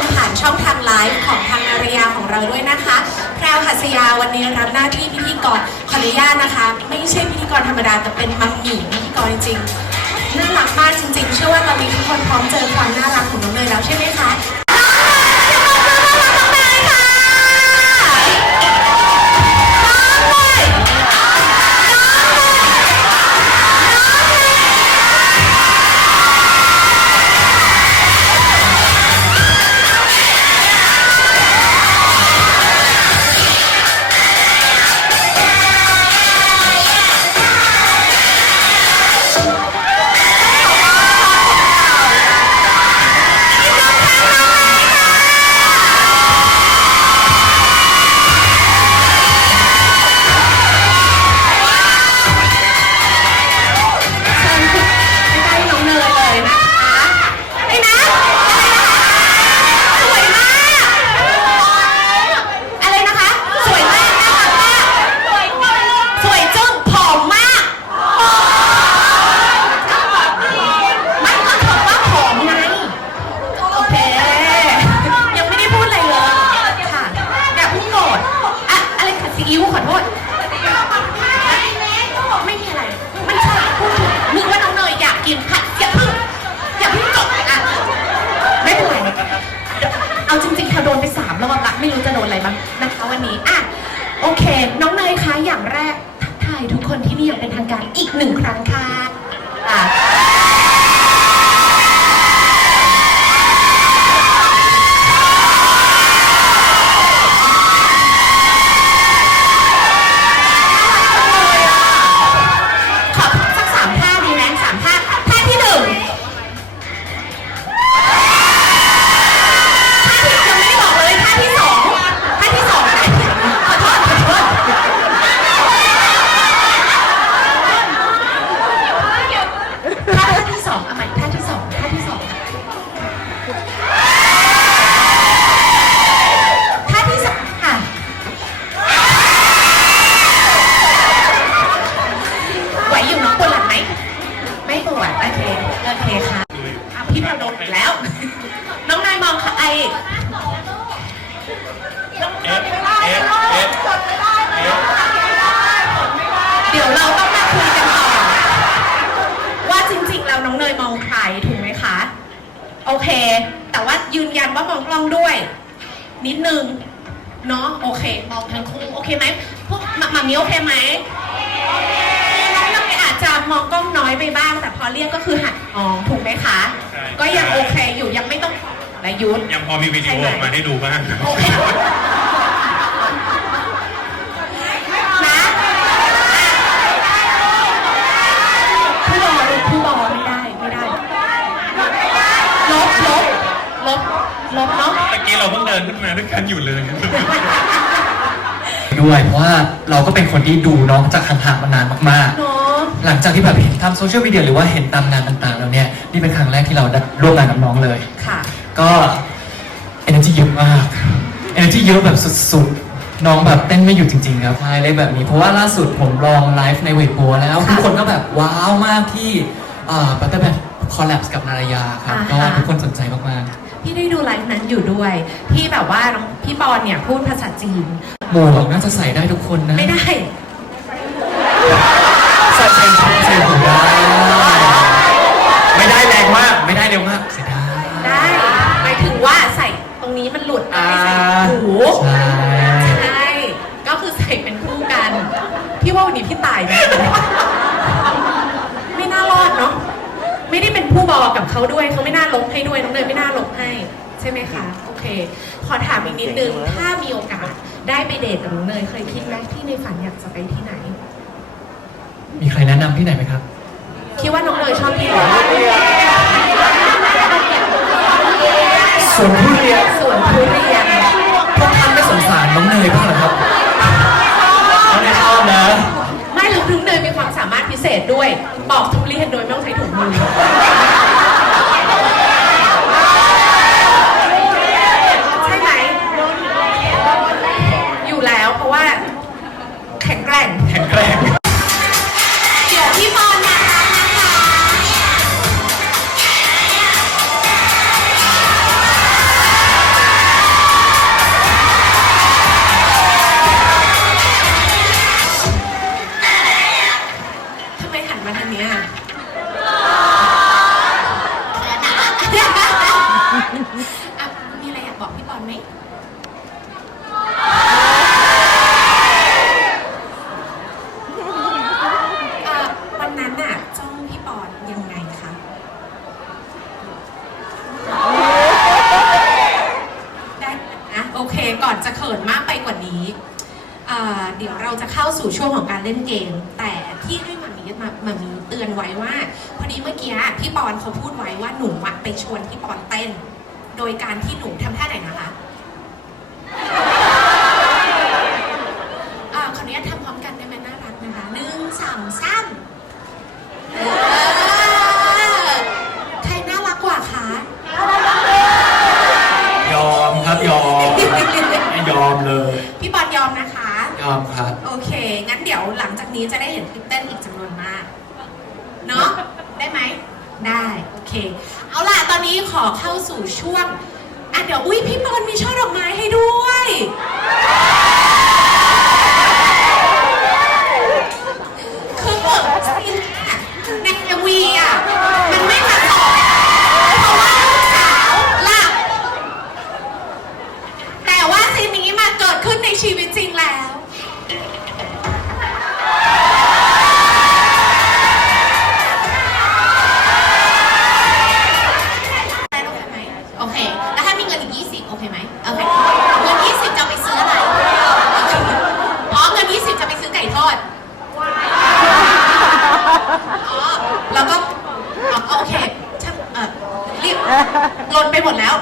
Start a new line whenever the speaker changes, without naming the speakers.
มผ่านช่องทางไลฟ์ของทางนารยาของเราด้วยนะคะ แพรวหัสยาวันนี้รับหน้าที่พิธีกรขออนุญาตนะคะ ไม่ใช่พิธีกรธรรมดาแต่เป็นมัมหมี่พิธีกรจริงๆน่ารักมากจริงๆ เชื่อว่าตอนนี้ทุกคนพร้อมเจอความน่ารักของน้องเนยแล้วใช่ไหมคะ ไม่รู้จะโดนอะไรบ้างนะคะวันนี้อะโอเค น้องเนยคะอย่างแรกทักทายทุกคนที่นี่อย่างเป็นทางการอีกหนึ่งครั้งค่ะ เค แต่ว่ายืนยันว่ามองกล้องด้วย นิดนึงเนาะโอเคมองทั้งคู่โอเคไหมพวกมามามีโอเคไหมน้องยังอาจจะมองกล้องน้อยไปบ้าง แต่พอเรียกก็คือหัดมองถูกไหมคะ ก็ยังโอเคอยู่ยังไม่ต้องระยุทธ์
ยังพอมีวิดีโอออกมาให้ดูบ้างครับ
โอเคนะผู้บอลูกผู้บอไม่ได้ไม่ได้ ลบลบลบลบเนาะ
ตะ กี้เราเพิ่งเดินขึ้นมาด้วยกันอยู่เลย
ด้วยเพราะว่าเราก็เป็นคนที่ดูน้องจากห่างๆมานานมาก
เนาะ
ๆหลังจากที่แบบเห็นตามโซเชียลมีเดียหรือว่าเห็นตามงานต่างๆ แล้วเนี่ย นี่เป็นครั้งแรกที่เราได้ร่วมงานกับน้องเลย
ค่ะ
ก็ energy เยอะมาก energy เยอะแบบสุดๆ น้องแบบเต้นไม่หยุดจริงๆครับใช่เลยแบบนี้ เพราะว่าล่าสุดผมลองไลฟ์ในเวทโบแล้ว
ค่ะ
ทุกคนก็แบบว้าวมากที่บัตเตอร์แบนคอลแลบกับนารายาครับ
อ่าฮะ
ก็ทุกคนสนใจมาก
พี่ ได้ดูไลฟ์นั้นอยู่ด้วย ที่แบบว่าน้องพี่ปอนเนี่ยพูดภาษาจีน
ๆหมวกน่าจะใส่ได้ทุกคนนะ
ไม่ได้
ใส่ใส่ใส่หูได้ไม่ได้แรงมาก ไม่ได้เร็วมากเสียดาย
ได้หมายถึงว่าใส่ตรงนี้มันหลุดก็ไม่ใส่หู
ใช่
ใช่ ก็คือใส่เป็นคู่กัน พี่ว่าวันนี้พี่ตายแน่เลยไม่น่ารอดเนาะ ไม่ได้เป็นผู้บอกกับเขาด้วยเขาไม่น่าลบให้ด้วยน้องเนยไม่น่าลบให้ ใช่ไหมคะโอเค ขอถามอีกนิดนึงถ้ามีโอกาสได้ไปเดทกับน้องเนยเคยคิดไหมที่ในฝันอยากจะไปที่ไหน
มีใครแนะนำที่ไหนไหมครับ
คิดว่าน้องเนยชอบที่ไหน
สวนทุเรียน
สวนทุเรียน
พวกท่านไม่สงสารน้องเนยบ้างเหรอครับ อน
จะเขินมากไปกว่านี้เดี๋ยวเราจะเข้าสู่ช่วงของการเล่นเกม แต่ที่ให้มามีมามามีเตือนไว้ว่า พอดีเมื่อกี้พี่ปอนเขาพูดไว้ว่าหนูไปชวนพี่ปอนเต้น โดยการที่หนูทำท่าไหนนะคะอ่าขออนุญาตทำพร้อมกันได้ไหมน่ารักนะคะหนึ่งสองสามเออใครน่ารักกว่าคะ
ยอมครับยอมไม่ยอมเลย
พี่บอลยอมนะคะ
ยอมครับ
โอเค งั้นเดี๋ยวหลังจากนี้จะได้เห็นคลิปเต้นอีกจำนวนมาก เนาะได้ไหม ได้ โอเค เอาล่ะ ตอนนี้ขอเข้าสู่ช่วง อะ เดี๋ยว อุ้ยพี่บอลมีช่อดอกไม้ให้ด้วย โดนไปหมดแล้ว